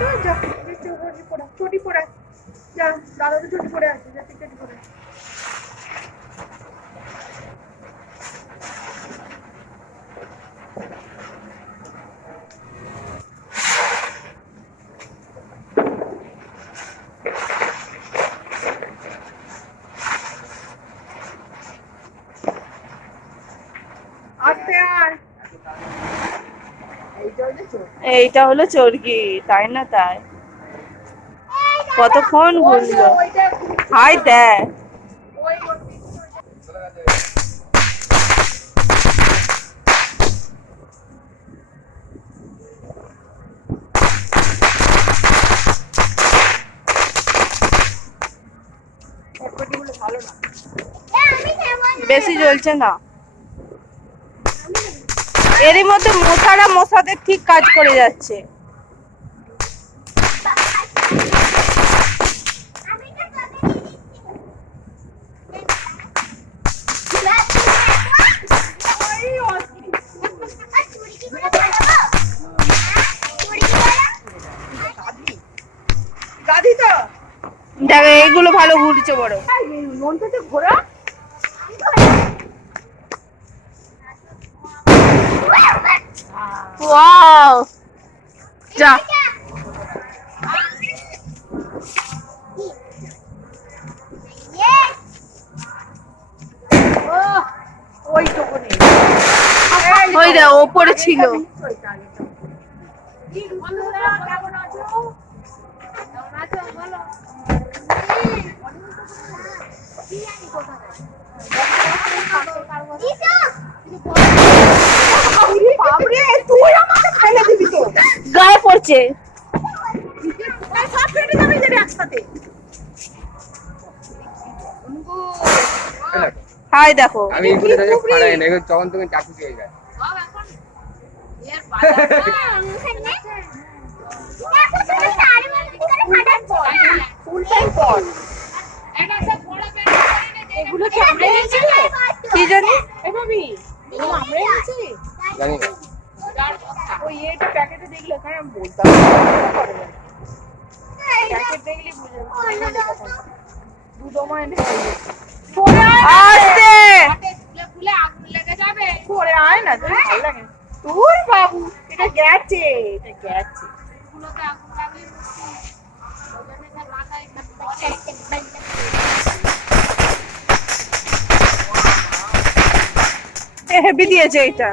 তো যা চটি পরে যা দাদা তো চটি পরে আছে যা চটি পরে এইটা হলো চরকি, তাই না? তাই কতক্ষণ ঘুরলো। হাই দেখ, বেশি জ্বলছে না। এরই মধ্যে মশারা মশাদের ঠিক কাজ করে যাচ্ছে। দেখ এইগুলো ভালো ঘুরছে বড়। ঘোরা ওয়াও, যা ওই রে ওপরে ছিল। গায়ে পড়ছে। হাই দেখো, আমি এগুলো ফাড়াই না, এগুলো তখন তুমি চাকু পেয়ে যায়। কি জানি জানি না। ওই এটা প্যাকেটে দেখলে এখানে আমি বলতাম প্যাকেট দেখলি বুঝে দুধমা এনে আসতে পরে আয় না, তোর ভালো লাগে তোর বাবু। এটা গেছে, এটা গেছে। হেভি দিয়েছে এটা।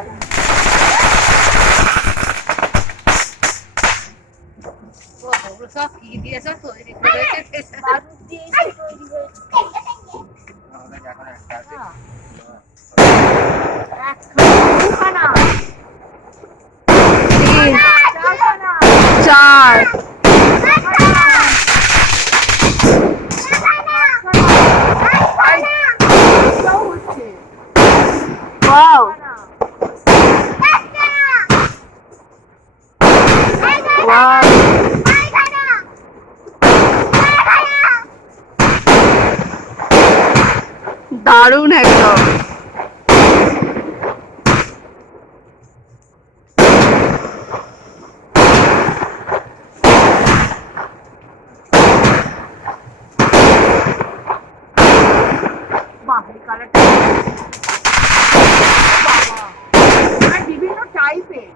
সব কি দিয়েছ তৈরি করেছে চার ওয়াও, ওয়াও, দারুণ একদম। বিভিন্ন টাইপের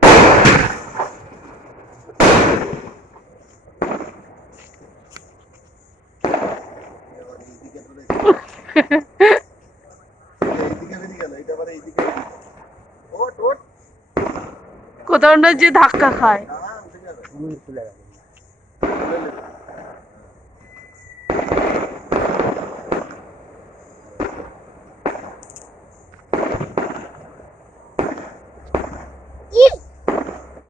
কোথাও না যে ধাক্কা খায়।